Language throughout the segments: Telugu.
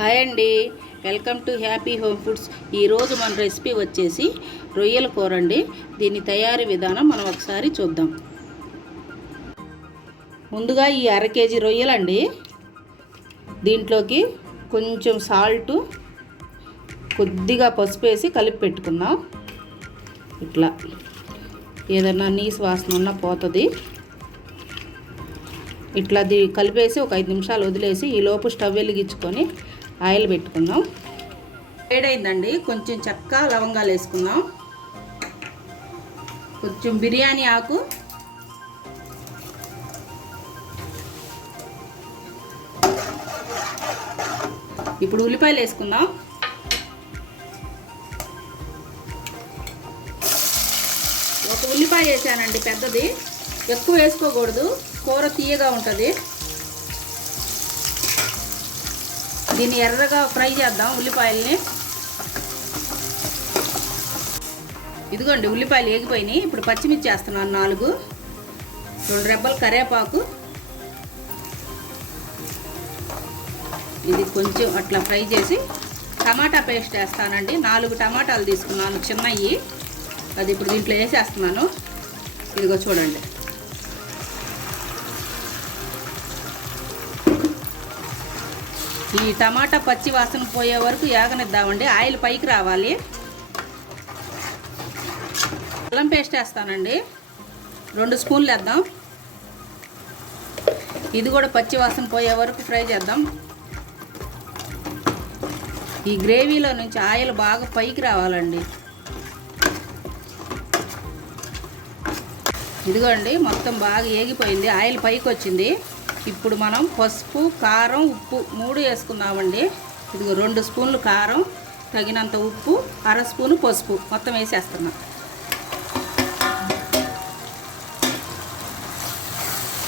హాయ్ అండి, welcome to happy home foods. ఈరోజు మన రెసిపీ వచ్చేసి రొయ్యల కూర అండి. దీని తయారీ విధానం మనం ఒకసారి చూద్దాం. ముందుగా ఈ అర కేజీ రొయ్యలండి, దీంట్లోకి కొంచెం సాల్టు, కొద్దిగా పసుపు వేసి కలిపి పెట్టుకుందాం. ఇట్లా ఏదన్నా నీసు వాసన ఉన్నా పోతుంది. ఇట్లా కలిపేసి ఒక 5 నిమిషాలు వదిలేసి ఈలోపు స్టవ్ వెలిగించుకొని ఆయిల్ పెట్టుకుందాం. వేడైందండి, కొంచెం చెక్క లవంగాలు వేసుకుందాం, కొంచెం బిర్యానీ ఆకు, ఇప్పుడు ఉల్లిపాయలు వేసుకుందాం. ఒక ఉల్లిపాయ వేసానండి, పెద్దది, ఎక్కువ వేసుకోకూడదు, కూర తీయగా ఉంటుంది. దీన్ని ఎర్రగా ఫ్రై చేద్దాం ఉల్లిపాయల్ని. ఇదిగోండి ఉల్లిపాయలు వేగిపోయినాయి. ఇప్పుడు పచ్చిమిర్చి వేస్తున్నాను 4, 2 రెబ్బలు కరివేపాకు. ఇది కొంచెం అట్లా ఫ్రై చేసి టమాటా పేస్ట్ వేస్తానండి. 4 టమాటాలు తీసుకున్నాను చిన్నవి, అది ఇప్పుడు దీంట్లో వేసేస్తున్నాను. ఇదిగో చూడండి. ఈ టమాటా పచ్చి వాసన పోయే వరకు యాగనిద్దామండి, ఆయిల్ పైకి రావాలి. అల్లం పేస్ట్ వేస్తానండి, 2 స్పూన్లు వేద్దాం. ఇది కూడా పచ్చి వాసన పోయే వరకు ఫ్రై చేద్దాం. ఈ గ్రేవీలో నుంచి ఆయిల్ బాగా పైకి రావాలండి. ఇదిగోండి మొత్తం బాగా ఏగిపోయింది, ఆయిల్ పైకి వచ్చింది. ఇప్పుడు మనం పసుపు, కారం, ఉప్పు 3 వేసుకుందామండి. ఇదిగో 2 స్పూన్లు కారం, తగినంత ఉప్పు, 1/2 స్పూను పసుపు మొత్తం వేసేస్తున్నాం.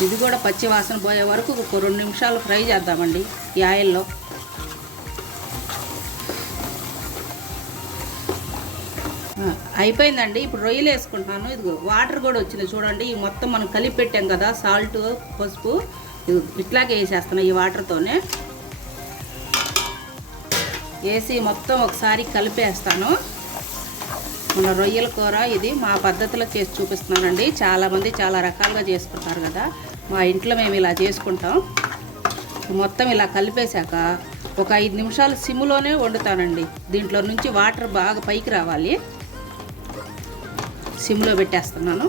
ఇది కూడా పచ్చి వాసన పోయే వరకు ఒక 2 నిమిషాలు ఫ్రై చేద్దామండి ఈ ఆయిల్లో. అయిపోయిందండి. ఇప్పుడు రొయ్యలు వేసుకుంటున్నాను. ఇదిగో వాటర్ కూడా వచ్చింది చూడండి. ఈ మొత్తం మనం కలిపి పెట్టాం కదా, సాల్ట్, పసుపు, ఇట్లాగే వేసేస్తున్నాం. ఈ వాటర్తోనే వేసి మొత్తం ఒకసారి కలిపేస్తాను. మన రొయ్యల కూర ఇది మా పద్ధతిలో చేసి చూపిస్తున్నానండి. చాలామంది చాలా రకాలుగా చేసుకుంటారు కదా, మా ఇంట్లో మేము ఇలా చేసుకుంటాం. మొత్తం ఇలా కలిపేశాక ఒక 5 నిమిషాలు సిమ్లోనే వండుతానండి. దీంట్లో నుంచి వాటర్ బాగా పైకి రావాలి. సిమ్లో పెట్టేస్తున్నాను.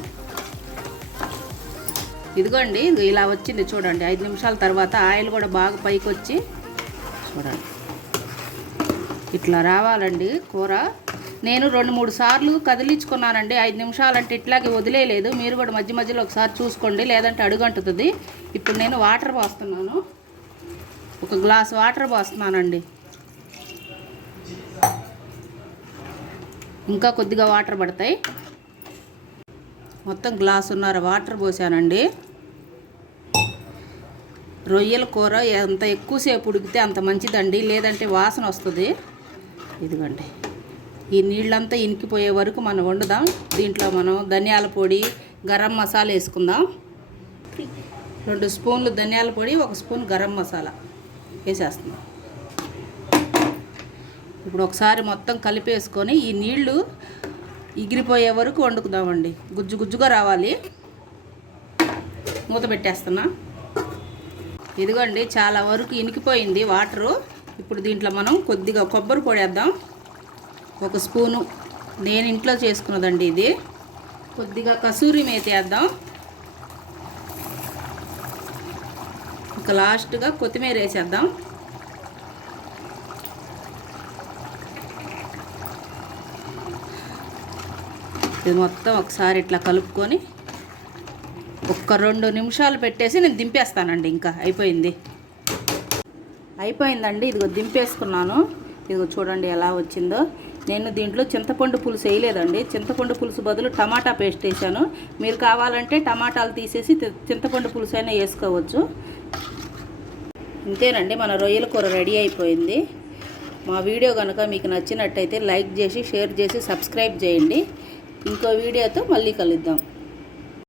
ఇదిగోండి ఇలా వచ్చింది చూడండి. 5 నిమిషాల తర్వాత ఆయిల్ కూడా బాగా పైకి వచ్చి చూడండి, ఇట్లా రావాలండి కూర. నేను 2-3 సార్లు కదిలించుకున్నానండి. 5 నిమిషాలు అంటే ఇట్లాగే వదిలేయలేదు. మీరు కూడా మధ్య మధ్యలో ఒకసారి చూసుకోండి, లేదంటే అడుగంటుతుంది. ఇప్పుడు నేను వాటర్ పోస్తున్నాను, 1 గ్లాస్ వాటర్ పోస్తున్నానండి. ఇంకా కొద్దిగా వాటర్ పడతాయి. మొత్తం 1.5 గ్లాసు వాటర్ పోసానండి. రొయ్యల కూర ఎంత ఎక్కువసేపు ఉడికితే అంత మంచిదండి, లేదంటే వాసన వస్తుంది. ఇదిగోండి ఈ నీళ్ళంతా ఇనికిపోయే వరకు మనం వండుదాం. దీంట్లో మనం ధనియాల పొడి, గరం మసాలా వేసుకుందాం. 2 స్పూన్లు ధనియాల పొడి, 1 స్పూన్ గరం మసాలా వేసేస్తున్నాం. ఇప్పుడు ఒకసారి మొత్తం కలిపేసుకొని ఈ నీళ్లు ఎగిరిపోయే వరకు వండుకుందామండి. గుజ్జు గుజ్జుగా రావాలి. మూత పెట్టేస్తున్నా. ఇదిగోండి చాలా వరకు ఇనికిపోయింది వాటరు. ఇప్పుడు దీంట్లో మనం కొద్దిగా కొబ్బరి పొడి వేద్దాం, 1 స్పూను, నేను ఇంట్లో చేసుకున్నదండి ఇది. కొద్దిగా కసూరి మేతి వేద్దాం. ఇంకా లాస్ట్గా కొత్తిమీర వేసేద్దాం. ఇది మొత్తం ఒకసారి ఇట్లా కలుపుకొని ఒక 2 నిమిషాలు పెట్టేసి నేను దింపేస్తానండి. ఇంకా అయిపోయిందండి. ఇదిగో దింపేసుకున్నాను. ఇదిగో చూడండి ఎలా వచ్చిందో. నేను దీంట్లో చింతపండు పులుసు వేయలేదండి. చింతపండు పులుసు బదులు టమాటా పేస్ట్ వేసాను. మీరు కావాలంటే టమాటాలు తీసేసి చింతపండు పులుసు అయినా వేసుకోవచ్చు. ఇంతేనండి, మన రొయ్యల కూర రెడీ అయిపోయింది. మా వీడియో కనుక మీకు నచ్చినట్టయితే లైక్ చేసి, షేర్ చేసి, సబ్స్క్రైబ్ చేయండి. ఇంకో వీడియోతో మళ్ళీ కలుద్దాం.